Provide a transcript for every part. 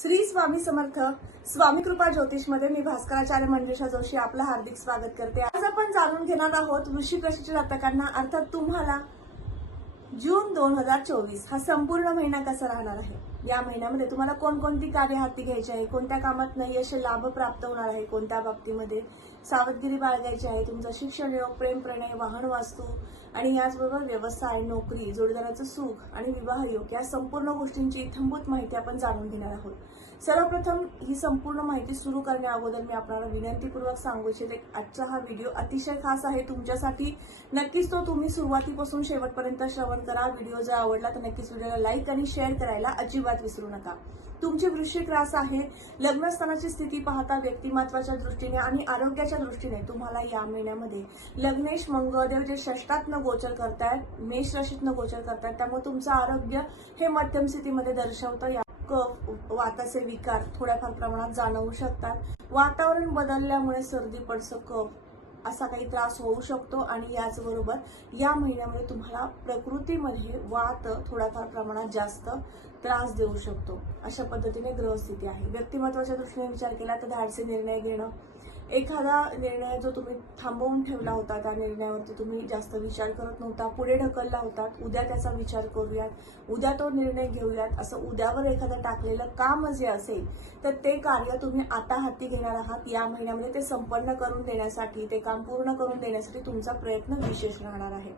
श्री स्वामी समर्थ स्वामी कृपा ज्योतिषमध्ये मी भास्कराचार्य मंजुषा जोशी आपलं हार्दिक स्वागत करते. आज आपण जाणून घेणार आहोत वृश्चिक राशीच्या जातकांना अर्थात तुम्हाला जून दोन हजार चोवीस हा संपूर्ण महिना कसा राहणार आहे? या महिन्यामध्ये तुम्हाला कोणकोणती कार्य हाती घ्यायची आहे? कोणत्या कामात नाही असे लाभ प्राप्त होणार आहे? कोणत्या बाबतीमध्ये? सावधगिरी बाळगायची आहे. तुमचं शिक्षण योग प्रेम प्रणय वाहन वास्तू आणि याचबरोबर व्यवसाय नोकरी जोडीदाराचं सुख आणि विवाह योग या संपूर्ण गोष्टींची इथंभूत माहिती आपण जाणून घेणार आहोत. सर्वप्रथम ही संपूर्ण माहिती सुरू करण्या अगोदर मी आपल्याला विनंतीपूर्वक सांगू इच्छिते आजचा हा व्हिडिओ अतिशय खास आहे. तुमच्यासाठी नक्कीच तो तुम्ही सुरुवातीपासून शेवटपर्यंत श्रवण करा. व्हिडिओ जर आवडला तर नक्कीच व्हिडिओला लाईक आणि शेअर करायला अजिबात विसरू नका. तुमची वृश्चिक रास आहे. लग्नस्थानाची स्थिती पाहता व्यक्तिमत्वाच्या दृष्टीने आणि आरोग्याच्या दृष्टीने तुम्हाला या महिन्यामध्ये लग्नेश मंगळदेव जे षष्टातनं गोचर करतायत मेष राशीतनं गोचर करतायत त्यामुळे तुमचं आरोग्य हे मध्यम स्थितीमध्ये दर्शवतं. या कफ वाताचे विकार थोड्याफार प्रमाणात जाणवू शकतात. वातावरण बदलल्यामुळे सर्दी पडसं कफ असा काही त्रास होऊ शकतो आणि याचबरोबर या महिन्यामध्ये तुम्हाला प्रकृतीमध्ये वात थोड्याफार प्रमाणात जास्त त्रास देऊ शकतो. अशा पद्धतीने ग्रहस्थिती आहे. व्यक्तिमत्वाच्या दृष्टीने विचार केला तर धाडसे निर्णय घेणं एखादा निर्णय जो तुम्ही थांबवून ठेवला होता त्या निर्णयावरती तुम्ही जास्त विचार करत नव्हता पुढे ढकलला होता उद्या त्याचा विचार करूयात उद्या तो निर्णय घेऊयात असं उद्यावर एखादं टाकलेलं काम जे असेल तर ते कार्य तुम्ही आता हाती घेणार आहात या महिन्यामध्ये म्हणजे ते संपन्न करून देण्यासाठी ते काम पूर्ण करून देण्यासाठी तुमचा प्रयत्न विशेष राहणार आहे.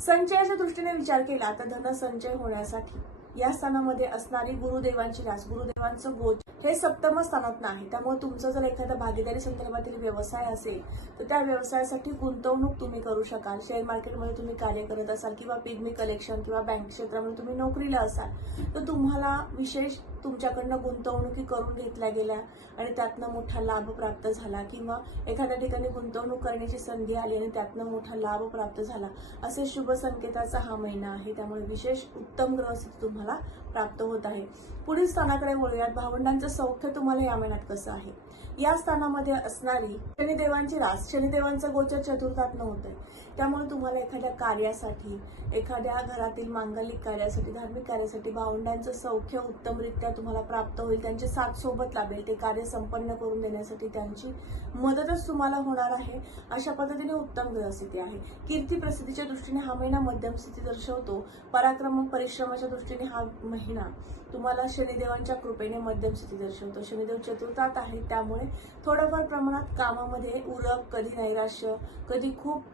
संचयाच्या दृष्टीने विचार केला तर धन संचय होण्यासाठी. या स्थानामध्ये असणारी गुरुदेवांची रास गुरुदेवांचं गोच हे सप्तम स्थानात नाही. त्यामुळे तुमचं जर एखादा भागीदारी संदर्भातील व्यवसाय असेल तर त्या व्यवसायासाठी गुंतवणूक तुम्ही करू शकाल. शेअर मार्केटमध्ये तुम्ही कार्य करत असाल किंवा पिग्मी कलेक्शन किंवा बँक क्षेत्रामध्ये तुम्ही नोकरीला असाल तर तुम्हाला विशेष तुमच्याकडनं गुंतवणुकी करून घेतल्या गेल्या आणि त्यातनं मोठा लाभ प्राप्त झाला किंवा एखाद्या ठिकाणी गुंतवणूक करण्याची संधी आली आणि त्यातनं मोठा लाभ प्राप्त झाला. असे शुभ संकेताचा हा महिना आहे. त्यामुळे विशेष उत्तम ग्रहस्थिती तुम्हाला प्राप्त होत आहे. पुढील स्थानाकडे वळूयात. भावंडांचं सौख्य तुम्हाला या महिन्यात कसं आहे? या स्थानामध्ये असणारी शनिदेवांची रास. शनिदेवांचं गोचर चतुर्थात आहे त्यामुळे तुम्हाला एखाद्या कार्यासाठी एखाद्या घरातील मांगलिक कार्यासाठी धार्मिक कार्यासाठी भावंडांचं सौख्य उत्तमरित्या तुम्हाला प्राप्त होईल. त्यांची साथ सोबत लाभेल. ते कार्य संपन्न करून देण्यासाठी त्यांची मदतच तुम्हाला होणार आहे. अशा पद्धतीने उत्तम ग्रहस्थिती आहे. कीर्ती प्रसिद्धीच्या दृष्टीने हा महिना मध्यम स्थिती दर्शवतो. पराक्रम परिश्रमाच्या दृष्टीने हा महिना तुम्हाला शनिदेवांच्या कृपेने मध्यम स्थिती दर्शवतो. शनिदेव चतुर्थात आहे त्यामुळे थोडंफार प्रमाणात कामामध्ये उरक कधी नैराश्य कधी खूप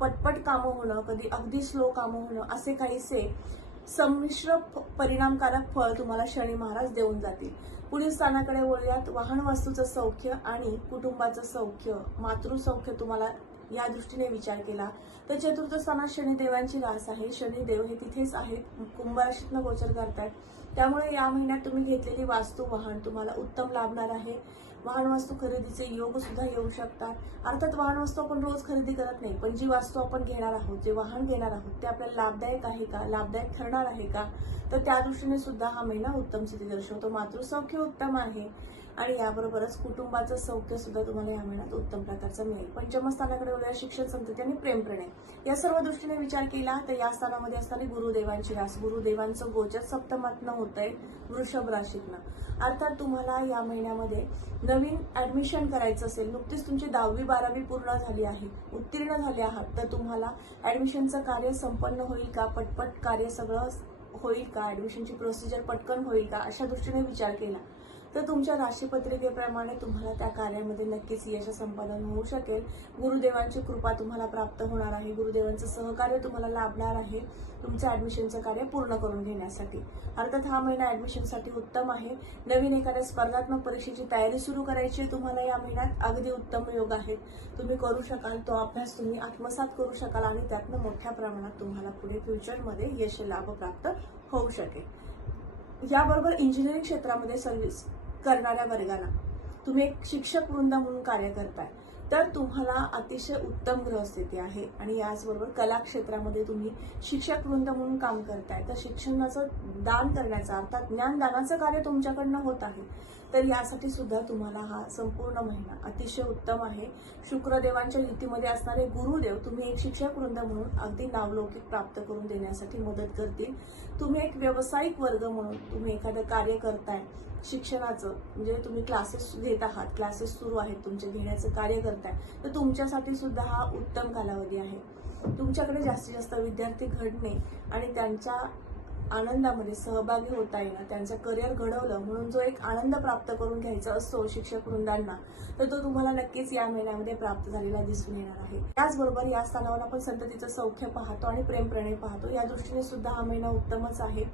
पटपट कामं होणं कधी अगदी स्लो कामं होणं असे काहीसे संमिश्र परिणामकारक फळ तुम्हाला शनी महाराज देऊन जातील. पुढील स्थानाकडे वळूयात. वाहन वास्तूचं सौख्य आणि कुटुंबाचं सौख्य मातृसौख्य तुम्हाला या दृष्टीने विचार केला. तर चतुर्थ स्थानात शनिदेवांची रास आहे. शनिदेव हे तिथेच आहेत. कुंभ राशीतनं गोचर करतात. त्यामुळे या महिन्यात तुम्ही घेतलेली वास्तू वाहन तुम्हाला उत्तम लाभणार आहे. वाहन वस्तू खरेदीचे योग सुद्धा येऊ शकतात. अर्थात वाहन वस्तू आपण रोज खरेदी करत नाही पण जी वास्तू आपण घेणार आहोत जे वाहन घेणार आहोत ते आपल्याला लाभदायक आहे का? लाभदायक ठरणार आहे का? तर त्या दृष्टीने सुद्धा हा महिना उत्तम स्थिती दर्शवतो. मातृसौख्य उत्तम आहे. आणि याबरोबरच कुटुंबाचं सौख्य सुद्धा तुम्हाला या महिन्यात उत्तम प्रकारचं मिळेल. पंचमस्थानाकडे वळूया शिक्षण संतती आणि प्रेमप्रणय या सर्व दृष्टीने विचार केला तर या स्थानामध्ये असताना गुरुदेवांची रास गुरुदेवांचं गोचर सप्तमातनं होतंय वृषभ राशीतनं. अर्थात तुम्हाला या महिन्यामध्ये नवीन ऍडमिशन करायचं असेल नुकतीच तुमची दहावी बारावी पूर्ण झाली आहे उत्तीर्ण झाले आहात तर तुम्हाला ऍडमिशनचं कार्य संपन्न होईल का? पटपट कार्य सगळं होईल का? ऍडमिशनची प्रोसिजर पटकन होईल का? अशा दृष्टीने विचार केला. तर तुमच्या राशीपत्रिकेप्रमाणे तुम्हाला त्या कार्यामध्ये नक्कीच यश संपादन होऊ शकेल. गुरुदेवांची कृपा तुम्हाला प्राप्त होणार आहे. गुरुदेवांचं सहकार्य तुम्हाला लाभणार आहे तुमचं ॲडमिशनचं कार्य पूर्ण करून घेण्यासाठी. अर्थात हा महिना ॲडमिशनसाठी उत्तम आहे. नवीन एखाद्या स्पर्धात्मक परीक्षेची तयारी सुरू करायची आहे तुम्हाला या महिन्यात. अगदी उत्तम योग आहेत तुम्ही करू शकाल तो अभ्यास तुम्ही आत्मसात करू शकाल आणि त्यातनं मोठ्या प्रमाणात तुम्हाला पुढे फ्युचरमध्ये यश लाभ प्राप्त होऊ शकेल. याबरोबर इंजिनिअरिंग क्षेत्रामध्ये सर्व्हिस करणाऱ्या वर्गाला. तुम्ही एक शिक्षक वृंद म्हणून कार्य करताय. तर तुम्हाला अतिशय उत्तम ग्रहस्थिती आहे आणि याचबरोबर कला क्षेत्रामध्ये तुम्ही शिक्षक वृंद म्हणून काम करताय. तर शिक्षणाचं दान करण्याचं अर्थात ज्ञानदानाचं कार्य तुमच्याकडनं होत आहे. तर यासाठी सुद्धा तुम्हाला हा संपूर्ण महिना अतिशय उत्तम आहे. शुक्रदेवांच्या युतीमध्ये असणारे गुरुदेव तुम्ही एक शिक्षक वृंद म्हणून अगदी नावलौकिक प्राप्त करून देण्यासाठी मदत करतील. तुम्ही एक व्यावसायिक वर्ग म्हणून तुम्ही एखादं कार्य करताय. शिक्षणाचं म्हणजे तुम्ही क्लासेस घेत आहात क्लासेस सुरू आहेत तुमचे घेण्याचं कार्य करताय तर तुमच्यासाठी सुद्धा हा उत्तम कालावधी आहे. तुमच्याकडे जास्तीत जास्त विद्यार्थी घडणे आणि त्यांच्या आनंदामध्ये सहभागी होता येणं त्यांचं करिअर घडवलं म्हणून जो एक आनंद प्राप्त करून घ्यायचा असतो शिक्षक वृंदांना तर तो तुम्हाला नक्कीच या महिन्यामध्ये प्राप्त झालेला दिसून येणार आहे. त्याचबरोबर या स्थानावर आपण संततीचं सौख्य पाहतो आणि प्रेमप्रणय पाहतो. या दृष्टीने सुद्धा हा महिना उत्तमच आहे.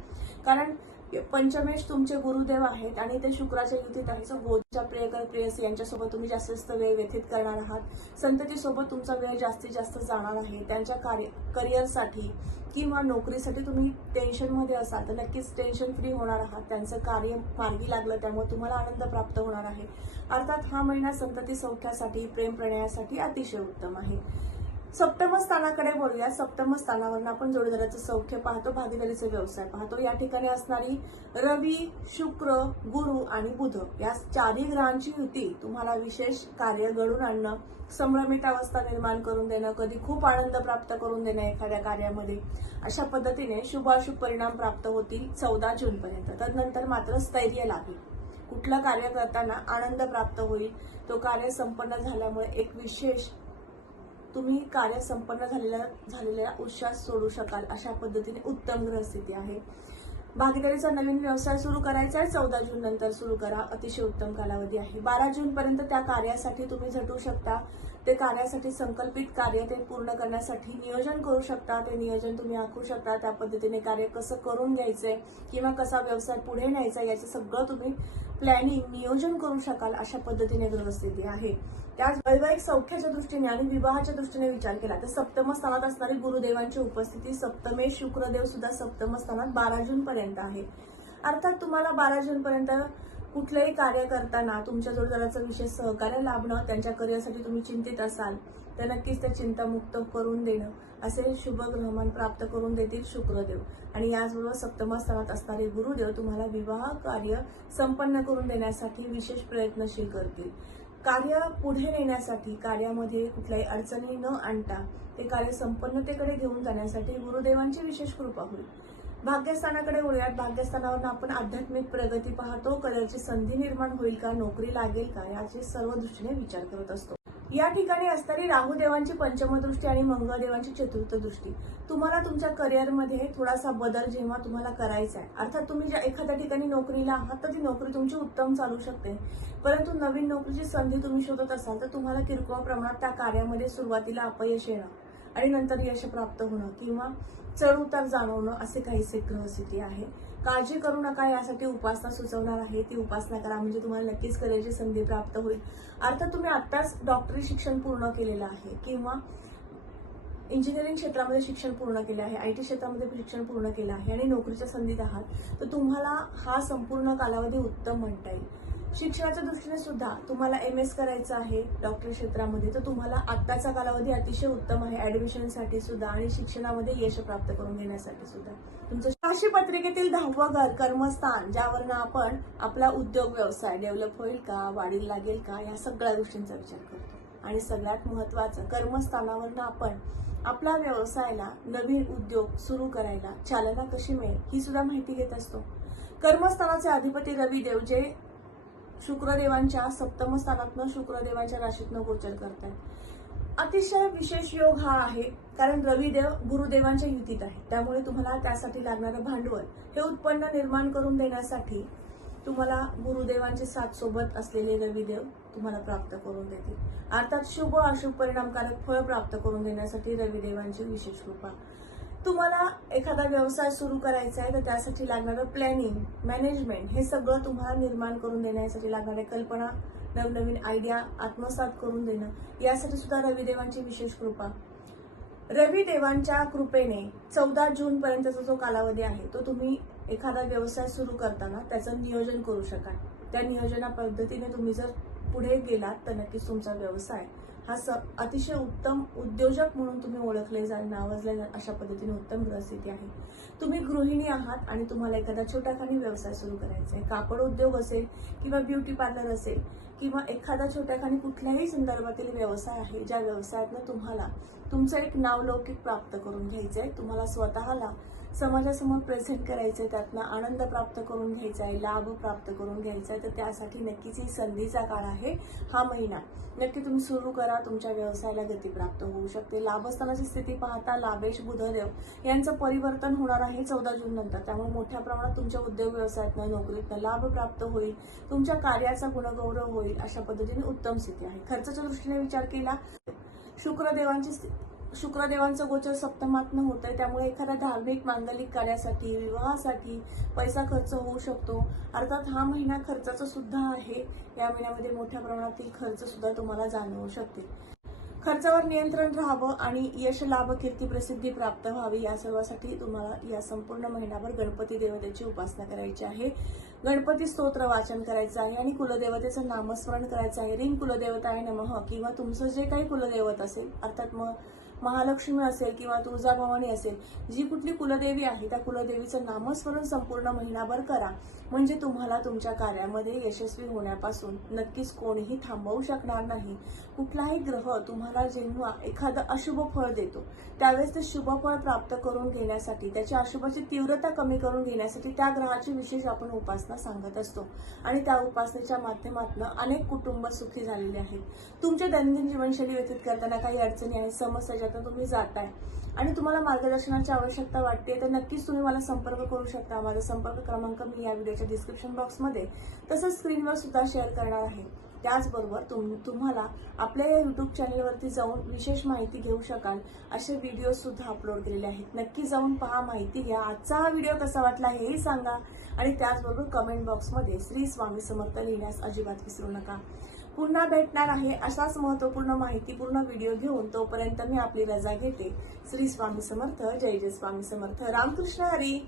कारण पंचमेश तुमचे गुरुदेव आहेत आणि ते शुक्राच्या युतीत आहे सो गोच्या प्रियकर प्रेयसी यांच्यासोबत तुम्ही जास्तीत जास्त वेळ व्यतीत करणार आहात. संततीसोबत तुमचा वेळ जास्तीत जास्त जाणार आहे. त्यांच्या कार्य करिअरसाठी किंवा नोकरीसाठी तुम्ही टेन्शनमध्ये असाल तर नक्कीच टेन्शन फ्री होणार आहात. त्यांचं कार्य मार्गी लागलं त्यामुळे तुम्हाला आनंद प्राप्त होणार आहे. अर्थात हा महिना संतती सौख्यासाठी प्रेम प्रणयासाठी अतिशय उत्तम आहे. सप्तम स्थानाकडे बोलूया. सप्तम स्थानावरून आपण जोडीदाराचं सौख्य पाहतो भागीदारीचा व्यवसाय पाहतो. या ठिकाणी असणारी रवी शुक्र गुरु आणि बुध या चारही ग्रहांची युती तुम्हाला विशेष कार्य घडून आणणं संभ्रमित अवस्था निर्माण करून देणं कधी खूप आनंद प्राप्त करून देणं एखाद्या कार्यामध्ये अशा पद्धतीने शुभाशुभ परिणाम प्राप्त होतील चौदा जून पर्यंत. तदनंतर मात्र स्थैर्य लागेल कुठलं कार्य करताना आनंद प्राप्त होईल तो कार्य संपन्न झाल्यामुळे एक विशेष तुम्ही कार्य संपन्न झालेल्या झालेल्या उच्छ्वास सोडू शकाल अशा पद्धतीने उत्तम ग्रहस्थिती आहे. भागीदारीचा नवीन व्यवसाय सुरू करायचा आहे. चौदा जून नंतर सुरू करा. अतिशय उत्तम कालावधी आहे. बारा जून पर्यंत त्या कार्यासाठी तुम्ही झटू शकता. ते कार्यासाठी संकल्पित कार्य ते पूर्ण करण्यासाठी नियोजन करू शकता. ते नियोजन तुम्ही आखू शकता. त्या पद्धतीने कार्य कसं करून घ्यायचंय किंवा कसा व्यवसाय पुढे न्यायचा याचं सगळं तुम्ही प्लॅनिंग नियोजन करू शकाल अशा पद्धतीने ग्रहस्थिती आहे. त्याच वैवाहिक सौख्याच्या दृष्टीने आणि विवाहाच्या दृष्टीने विचार केला तर सप्तम स्थानात असणारी गुरुदेवांची उपस्थिती सप्तमे शुक्रदेव सुद्धा सप्तम स्थानात बारा जून पर्यंत आहे. अर्थात तुम्हाला बारा जून पर्यंत कुठलंही कार्य करताना तुमच्या जोडदाराचं विशेष सहकार्य लाभणं त्यांच्या करिअरसाठी तुम्ही चिंतित असाल तर नक्कीच त्या चिंतामुक्त करून देणं असे शुभ ग्रहमान प्राप्त करून देतील शुक्रदेव. आणि याचबरोबर सप्तमस्थानात असणारे गुरुदेव तुम्हाला विवाह कार्य संपन्न करून देण्यासाठी विशेष प्रयत्नशील करतील. कार्य पुढे नेण्यासाठी कार्यामध्ये कुठल्याही अडचणी न आणता ते कार्य संपन्नतेकडे घेऊन जाण्यासाठी गुरुदेवांची विशेष कृपा होईल. भाग्यस्थानाकडे वळूयात. भाग्यस्थानावर आपण आध्यात्मिक प्रगती पाहतो. करिअरची संधी निर्माण होईल का? नोकरी लागेल का? याचे सर्व दृष्टीने विचार करत असतो. या ठिकाणी असणारी राहुदेवांची पंचमदृष्टी आणि मंगळदेवांची चतुर्थ दृष्टी. तुम्हाला तुमच्या करिअरमध्ये थोडासा बदल जेव्हा तुम्हाला करायचा आहे. अर्थात तुम्ही ज्या एखाद्या ठिकाणी नोकरीला आहात तर ती नोकरी तुमची उत्तम चालू शकते. परंतु नवीन नोकरीची संधी तुम्ही शोधत असाल तर तुम्हाला किरकोळ प्रमाणात त्या कार्यामध्ये सुरुवातीला अपयश येणार आणि नंतर यश प्राप्त होणं किंवा चढ उतार जाणवणं असे काहीसे ग्रहस्थिती आहे. काळजी करू नका यासाठी उपासना सुचवणार आहे. ती उपासना करा. म्हणजे तुम्हाला नक्कीच करायची संधी प्राप्त होईल. अर्थात तुम्ही आत्ताच डॉक्टरी शिक्षण पूर्ण केलेलं आहे किंवा इंजिनिअरिंग क्षेत्रामध्ये शिक्षण पूर्ण केले आहे आय टी क्षेत्रामध्ये शिक्षण पूर्ण केलं आहे आणि नोकरीच्या संधीत आहात तर तुम्हाला हा संपूर्ण कालावधी उत्तम म्हणता येईल. शिक्षणाच्या दृष्टीने सुद्धा तुम्हाला एम एस करायचं आहे डॉक्टर क्षेत्रामध्ये तर तुम्हाला आत्ताचा कालावधी अतिशय उत्तम आहे ऍडमिशनसाठी सुद्धा आणि शिक्षणामध्ये यश प्राप्त करून घेण्यासाठी सुद्धा. तुमचं राशी पत्रिकेतील दहावं घर कर्मस्थान ज्यावरनं आपण आपला उद्योग व्यवसाय डेव्हलप होईल का वाढीला लागेल का या सगळ्या गोष्टींचा विचार करतो. आणि सगळ्यात महत्वाचं कर्मस्थानावरनं आपण आपला व्यवसायाला नवीन उद्योग सुरू करायला चालना कशी मिळेल ही सुद्धा माहिती घेत असतो. कर्मस्थानाचे अधिपती रवी जे शुक्रदेवांच्या सप्तम स्थानातनं शुक्रदेवाच्या राशीतनं गोचर करतात अतिशय विशेष योग हा आहे कारण रविदेव गुरुदेवांच्या युतीत आहे त्यामुळे तुम्हाला त्यासाठी लागणारं भांडवल हे उत्पन्न निर्माण करून देण्यासाठी तुम्हाला गुरुदेवांचे साथ सोबत असलेले रविदेव तुम्हाला प्राप्त करून देतील. अर्थात शुभ अशुभ परिणामकारक फळ प्राप्त करून देण्यासाठी रविदेवांची विशेष कृपा. तुम्हाला एखादा व्यवसाय सुरू करायचा आहे तर त्यासाठी लागणारं प्लॅनिंग मॅनेजमेंट हे सगळं तुम्हाला निर्माण करून देण्यासाठी लागणाऱ्या कल्पना नवनवीन आयडिया आत्मसात करून देणं. यासाठी सुद्धा रविदेवांची विशेष कृपा. रविदेवांच्या कृपेने चौदा जून पर्यंतचा जो कालावधी आहे तो तुम्ही एखादा व्यवसाय सुरू करताना त्याचं नियोजन करू शकाल. त्या नियोजना पद्धतीने तुम्ही जर पुढे गेलात तर नक्कीच तुमचा व्यवसाय हा स अतिशय उत्तम उद्योजक म्हणून तुम्ही ओळखले जाल नावाजले जाल अशा पद्धतीने उत्तम ग्रहस्थिती आहे. तुम्ही गृहिणी आहात आणि तुम्हाला एखादा छोटाखानी व्यवसाय सुरू करायचा आहे. कापड उद्योग असेल किंवा ब्युटी पार्लर असेल किंवा एखादा छोट्याखानी कुठल्याही संदर्भातील व्यवसाय आहे ज्या व्यवसायातनं तुम्हाला तुमचं एक नावलौकिक प्राप्त करून घ्यायचं आहे तुम्हाला स्वतःला समाजासमोर प्रेझेंट करायचं आहे त्यातनं आनंद प्राप्त करून घ्यायचा आहे लाभ प्राप्त करून घ्यायचा आहे तर त्यासाठी नक्कीच ही संधीचा काळ आहे हा महिना. नक्की तुम्ही सुरू करा तुमच्या व्यवसायाला गती प्राप्त होऊ शकते. लाभस्थानाची स्थिती पाहता लाभेश बुधदेव यांचं परिवर्तन होणार आहे चौदा जून नंतर. त्यामुळे मोठ्या प्रमाणात तुमच्या उद्योग व्यवसायातनं नोकरीतनं लाभ प्राप्त होईल तुमच्या कार्याचा गुणगौरव होईल अशा पद्धतीने उत्तम स्थिती आहे. खर्चाच्या दृष्टीने विचार केला शुक्रदेवांची स्थिती शुक्रदेवांचं गोचर सप्तमातनं होत आहे त्यामुळे एखाद्या धार्मिक मांगलिक कार्यासाठी विवाहासाठी पैसा खर्च होऊ शकतो. अर्थात हा महिना खर्चाचा सुद्धा आहे. या महिन्यामध्ये मोठ्या प्रमाणातील खर्च सुद्धा तुम्हाला जाणवू शकते. खर्चावर नियंत्रण राहावं आणि यश लाभ कीर्ती प्रसिद्धी प्राप्त व्हावी या सर्वासाठी तुम्हाला या संपूर्ण महिनाभर गणपती देवतेची उपासना करायची आहे. गणपती स्तोत्र वाचन करायचं आहे आणि कुलदेवतेचं नामस्मरण करायचं आहे. रिंग कुलदेवता आहे नमः किंवा तुमचं जे काही कुलदैवत असेल अर्थात मग महालक्ष्मी असेल किंवा तुळजाभवानी असेल जी कुठली कुलदेवी आहे त्या कुलदेवीचं नामस्मरण संपूर्ण महिनाभर करा. म्हणजे तुम्हाला तुमच्या कार्यामध्ये यशस्वी होण्यापासून नक्कीच कोणीही थांबवू शकणार नाही. कुठलाही ग्रह तुम्हाला जेव्हा एखादं अशुभ फळ देतो त्यावेळेस ते शुभ फळ प्राप्त करून घेण्यासाठी त्याच्या अशुभाची तीव्रता कमी करून घेण्यासाठी त्या ग्रहाची विशेष आपण उपासना सांगत असतो. आणि त्या उपासनेच्या माध्यमातून अनेक कुटुंब सुखी झालेले आहेत. तुमच्या दैनंदिन जीवनशैली व्यतीत करताना काही अडचणी आणि समस्या तर तुम्ही जाताय. आणि तुम्हाला मार्गदर्शनाची आवश्यकता वाटते तर नक्कीच तुम्ही मला संपर्क करू शकता. माझा संपर्क क्रमांक मी या व्हिडिओच्या डिस्क्रिप्शन बॉक्समध्ये तसंच स्क्रीनवर सुद्धा शेअर करणार आहे. त्याचबरोबर तुम तुम्हाला आपल्या या यूट्यूब चॅनेलवरती जाऊन विशेष माहिती घेऊ शकाल असे व्हिडिओसुद्धा अपलोड केलेले आहेत. नक्की जाऊन पहा माहिती घ्या. आजचा हा व्हिडिओ कसा वाटला हेही सांगा. आणि त्याचबरोबर कमेंट बॉक्समध्ये श्री स्वामी समर्थ लिहिण्यास अजिबात विसरू नका. पुन्हा भेटणार आहे अशाच महत्त्वपूर्ण माहितीपूर्ण व्हिडिओ घेऊन तोपर्यंत मी आपली रजा घेते. श्री स्वामी समर्थ जय जय स्वामी समर्थ. रामकृष्ण हरी.